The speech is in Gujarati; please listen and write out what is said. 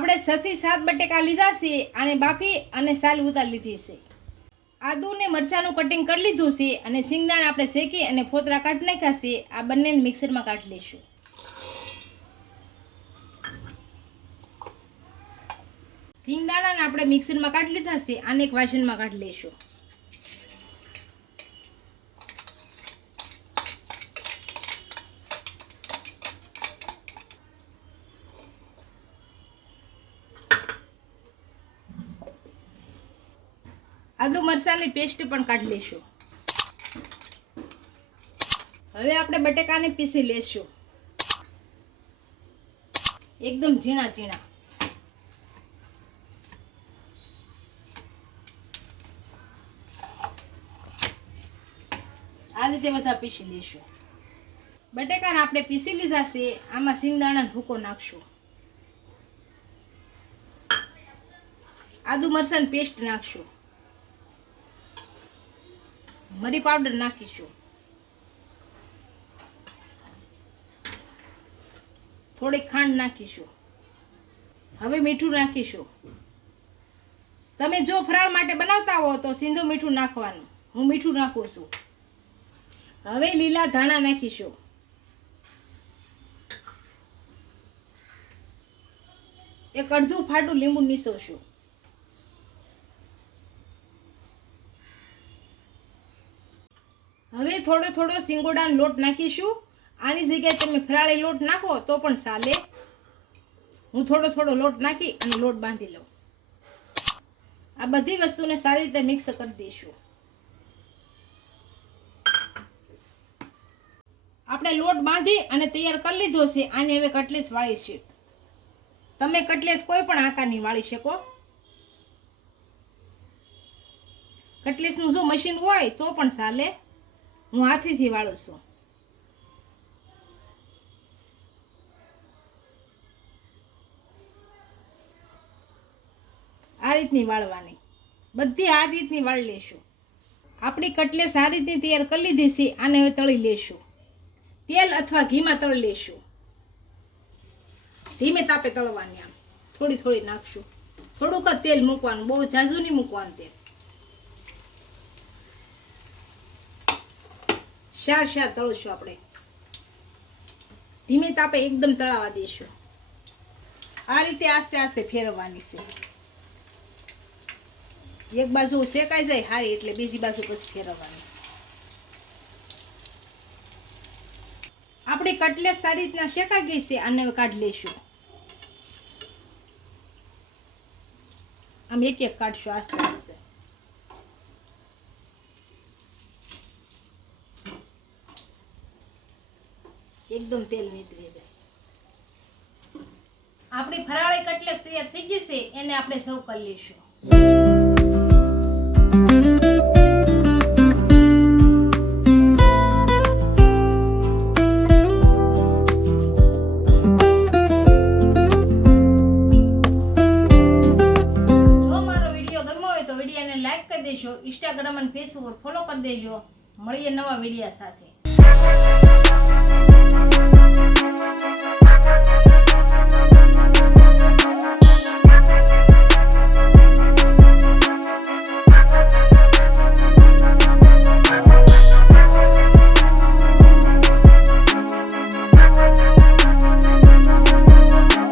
આપણે 6 થી 7 બટેકા લીધા છે અને બાફી અને સાલ ઉતારી લીધી છે. આદુ ને મરચાંનું કટિંગ કરી લીધું છે અને સિંગદાણા આપણે શેકી અને ફોતરા કાઢી નાખ્યા છે. આ બંનેને મિક્સરમાં કાઢી લઈશું. સિંગદાણાને આપણે મિક્સરમાં કાઢી લીધા છે. આને એક વાસણમાં કાઢી લઈશું. આદુ મરચાંની પેસ્ટ પણ કાઢી લઈશું. હવે આપણે બટેકાને પીસી લેશું એકદમ ઝીણા ઝીણા. આ રીતે બધા પીસી લઈશું. બટેકાને આપણે પીસી લીધા છે. આમાં સિંગદાણાનો ભૂકો નાખશું. આદુ મરચાંની પેસ્ટ નાખશું. મરી પાવડર નાખીશું. થોડીક ખાંડ નાખીશું. હવે મીઠું નાખીશું. તમે જો ફરાળ માટે બનાવતા હો તો સીંધું મીઠું નાખવાનું. હું મીઠું નાખું છું. હવે લીલા ધાણા નાખીશું. એક અડધું ફાટું લીંબુ નીસવશું. હવે થોડો થોડો સિંગોડાનો લોટ નાખીશું. આની જગ્યાએ તમે ફરાળી લોટ નાખો તો પણ ચાલે. હું થોડો થોડો લોટ નાખી અને લોટ બાંધી લઉં. આ બધી વસ્તુને સારી રીતે મિક્સ કરી દઈશું. આપણે લોટ બાંધી અને તૈયાર કરી લીધો છે. આની હવે કટલેસ વાળી છે. તમે કટલેસ કોઈ પણ આકારની વાળી શકો. કટલેસનું જો મશીન હોય તો પણ ચાલે. હું હાથેથી વાળું છું. આ રીતની વાળવાની. બધી આ રીતની વાળી લેશું. આપણી કટલેસ આ રીતની તૈયાર કરી લીધી છે. આને હવે તળી લેશું. તેલ અથવા ઘીમાં તળી લેશું. ધીમે તાપે તળવાની. આમ થોડી થોડી નાખશું. થોડુંક જ તેલ મૂકવાનું, બહુ ઝાઝું નહીં મૂકવાનું તેલ. શાર તળશું આપણે. ધીમે તાપે એકદમ તળાવા દઈશું. આ રીતે આસ્તે આસ્તે ફેરવવાની છે. એક બાજુ શેકાઈ જાય હારી એટલે બીજી બાજુ પછી ફેરવવાની. આપણી કટલેસ સારી રીતના શેકાઈ ગઈ છે. આને કાઢી લઈશું. આમ એક એક કાઢશું આસ્તે આસ્તે. એકદમ તેલ નીતરી જાય. આપણી ફરાળી કટલેસ તૈયાર થઈ ગઈ છે. એને આપણે સર્વ કરી લઈશું. લાઈક કરી દેજો. ઇન્સ્ટાગ્રામ અને ફેસબુક ફોલો કરી દેજો. મળીએ નવા વિડીયો સાથે.